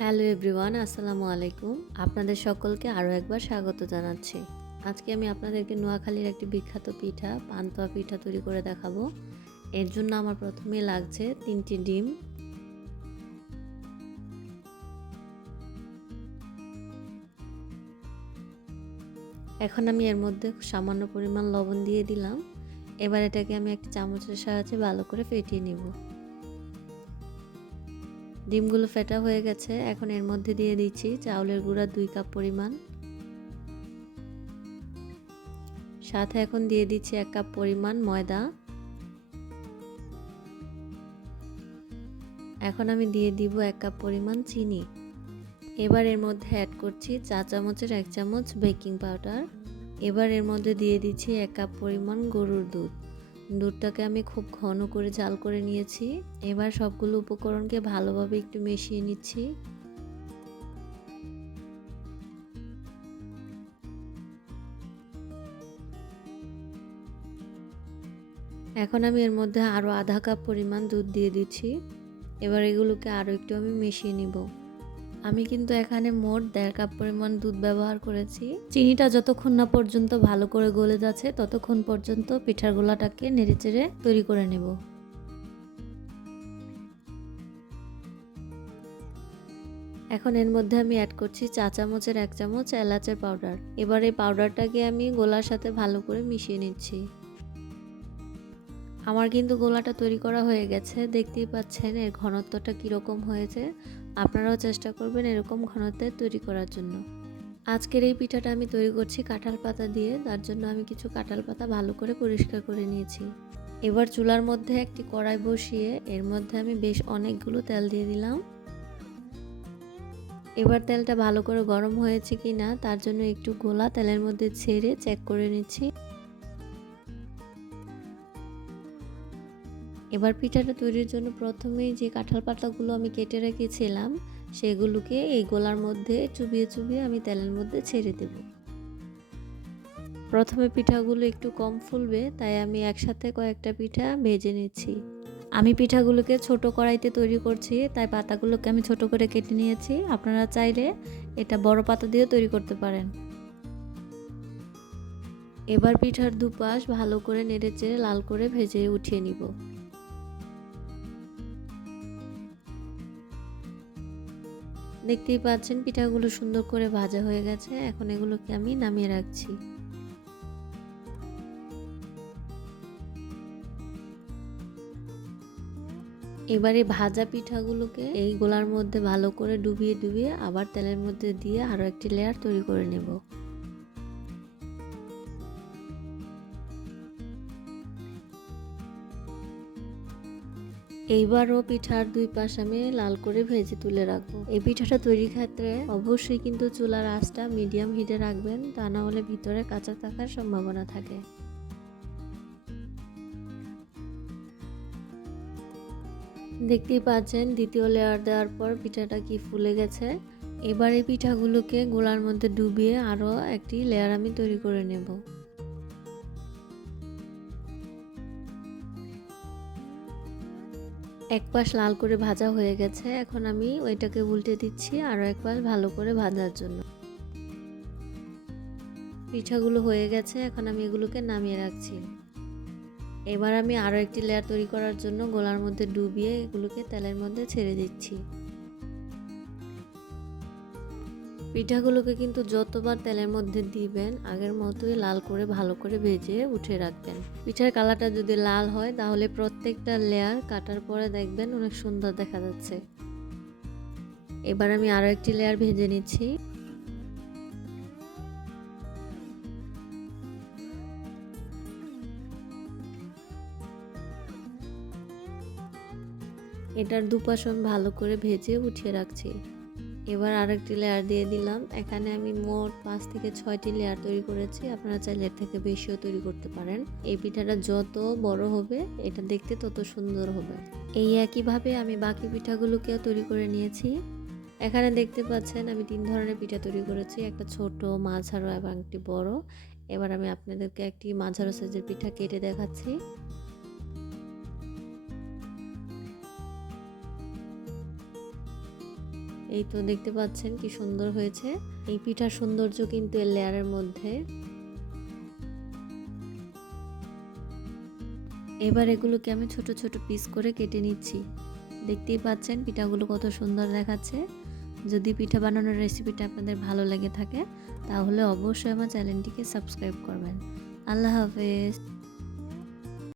Hello everyone, আসসালামু আলাইকুম। আপনাদের সকলকে আরও একবার স্বাগত জানাচ্ছি। আজকে আমি আপনাদেরকে নোয়াখালীর একটি বিখ্যাত পিঠা, পান্তুয়া পিঠা তৈরি করে দেখাবো। এর জন্য আমার প্রথমে লাগছে তিনটি ডিম। এখন আমি এর মধ্যে সামান্য পরিমাণ লবণ দিয়ে দিলাম। এবার এটাকে আমি একটি চামচের সাহায্যে ভালো করে ফেটিয়ে নিব। ডিমগুলো ফেটা হয়ে গেছে, এখন এর মধ্যে দিয়ে দিচ্ছি চাউলের গুঁড়া দুই কাপ পরিমাণ। সাথে এখন দিয়ে দিচ্ছি এক কাপ পরিমাণ ময়দা। এখন আমি দিয়ে দিব এক কাপ পরিমাণ চিনি। এবার এর মধ্যে অ্যাড করছি চা চামচের এক চামচ বেকিং পাউডার এবার এর মধ্যে দিয়ে দিচ্ছি এক কাপ পরিমাণ গরুর দুধ। দুধটাকে আমি খুব ঘন করে জাল করে নিয়েছি। এবার সবগুলো উপকরণকে ভালোভাবে একটু মিশিয়ে নিচ্ছি। এখন আমি এর মধ্যে আরও আধা কাপ পরিমাণ দুধ দিয়ে দিচ্ছি। এবার এগুলোকে আরও একটু আমি মিশিয়ে নিব। আমি কিন্তু এখানে মোট দেড় কাপ পরিমাণ দুধ ব্যবহার করেছি। চিনিটা যতক্ষণ না পর্যন্ত ভালো করে গলে যাচ্ছে, ততক্ষণ পর্যন্ত পিঠার গোলাটাকে নেড়েচেড়ে তৈরি করে নেব। এখন এর মধ্যে আমি অ্যাড করছি চা চামচের এক চামচ এলাচের পাউডার এবার এই পাউডারটাকে আমি গোলার সাথে ভালো করে মিশিয়ে নিচ্ছি। আমার কিন্তু গোলাটা তৈরি করা হয়ে গেছে। দেখতেই পাচ্ছেন এর ঘনত্বটা কীরকম হয়েছে। আপনারাও চেষ্টা করবেন এরকম ঘনত্বের তৈরি করার জন্য। আজকের এই পিঠাটা আমি তৈরি করছি কাঁঠাল পাতা দিয়ে। তার জন্য আমি কিছু কাঁঠাল পাতা ভালো করে পরিষ্কার করে নিয়েছি। এবার চুলার মধ্যে একটি কড়াই বসিয়ে এর মধ্যে আমি বেশ অনেকগুলো তেল দিয়ে দিলাম। এবার তেলটা ভালো করে গরম হয়েছে কি না তার জন্য একটু গোলা তেলের মধ্যে ছেড়ে চেক করে নিচ্ছি। এবার পিঠাটা তৈরির জন্য প্রথমেই যে কাঁঠাল পাতাগুলো আমি কেটে রেখেছিলাম, সেগুলোকে এই গোলার মধ্যে চুবিয়ে চুবিয়ে আমি তেলের মধ্যে ছেড়ে দেব। প্রথমে পিঠাগুলো একটু কম ফুলবে, তাই আমি একসাথে কয়েকটা পিঠা ভেজে নিচ্ছি। আমি পিঠাগুলোকে ছোট কড়াইতে তৈরি করছি, তাই পাতাগুলোকে আমি ছোট করে কেটে নিয়েছি। আপনারা চাইলে এটা বড় পাতা দিয়েও তৈরি করতে পারেন। এবার পিঠার দুপাশ ভালো করে নেড়ে চেড়ে লাল করে ভেজে উঠিয়ে নিব। দেখতেই পাচ্ছেন পিঠাগুলো সুন্দর করে ভাজা হয়ে গেছে। এখন এগুলোকে আমি নামিয়ে রাখছি। এবারে ভাজা পিঠাগুলোকে এই গোলার মধ্যে ভালো করে ডুবিয়ে ডুবিয়ে আবার তেলের মধ্যে দিয়ে আরও একটি লেয়ার তৈরি করে নেব। এইবারও পিঠার দুই পাশ আমি লাল করে ভেজে তুলে রাখব। এই পিঠাটা তৈরির ক্ষেত্রে অবশ্যই কিন্তু চুলার আঁচটা মিডিয়াম হিটে রাখবেন, তা না হলে ভিতরে কাঁচা থাকার সম্ভাবনা থাকে। দেখতেই পাচ্ছেন, দ্বিতীয় লেয়ার দেওয়ার পর পিঠাটা কি ফুলে গেছে। এবার এই পিঠাগুলোকে গোলার মধ্যে ডুবিয়ে আরও একটি লেয়ার আমি তৈরি করে নেব। এক পাশ লাল করে ভাজা হয়ে গেছে, এখন আমি ওইটাকে উল্টে দিচ্ছি আরও এক পাশ ভালো করে ভাজার জন্য। পিঠাগুলো হয়ে গেছে, এখন আমি এগুলোকে নামিয়ে রাখছি। এবার আমি আরও একটি লেয়ার তৈরি করার জন্য গোলার মধ্যে ডুবিয়ে এগুলোকে তেলের মধ্যে ছেড়ে দিচ্ছি। পিঠাগুলোকে কিন্তু যতবার তেলের মধ্যে দিবেন, আগের মতোই লাল করে ভালো করে ভেজে উঠে রাখবেন। পিঠার কালারটা যদি লাল হয়, তাহলে প্রত্যেকটা লেয়ার কাটার পরে দেখবেন অনেক সুন্দর দেখা যাচ্ছে। এবার আমি আরও একটি লেয়ার ভেজে নিচ্ছি। এটার দুপাশন ভালো করে ভেজে উঠিয়ে রাখছি। এবার আরেকটি লেয়ার দিয়ে দিলাম। এখানে আমি মোট পাঁচ থেকে ছয়টি লেয়ার তৈরি করেছি। আপনারা চাইলে থেকে বেশিও তৈরি করতে পারেন। এই পিঠাটা যত বড় হবে, এটা দেখতে তত সুন্দর হবে। এই একইভাবে আমি বাকি পিঠাগুলোকেও তৈরি করে নিয়েছি। এখানে দেখতে পাচ্ছেন, আমি তিন ধরনের পিঠা তৈরি করেছি। একটা ছোট, মাঝারো এবং একটি বড়। এবার আমি আপনাদেরকে একটি মাঝারো সাইজের পিঠা কেটে দেখাচ্ছি। এই তো দেখতে পাচ্ছেন কি সুন্দর হয়েছে। এই পিঠার সৌন্দর্য কিন্তু এর লেয়ারের মধ্যে। এবার এগুলোকে আমি ছোট ছোট পিস করে কেটে নিচ্ছি। দেখতেই পাচ্ছেন পিঠাগুলো কত সুন্দর দেখাচ্ছে। যদি পিঠা বানানোর রেসিপিটা আপনাদের ভালো লেগে থাকে, তাহলে অবশ্যই আমার চ্যানেলটিকে সাবস্ক্রাইব করবেন। আল্লাহ হাফেজ।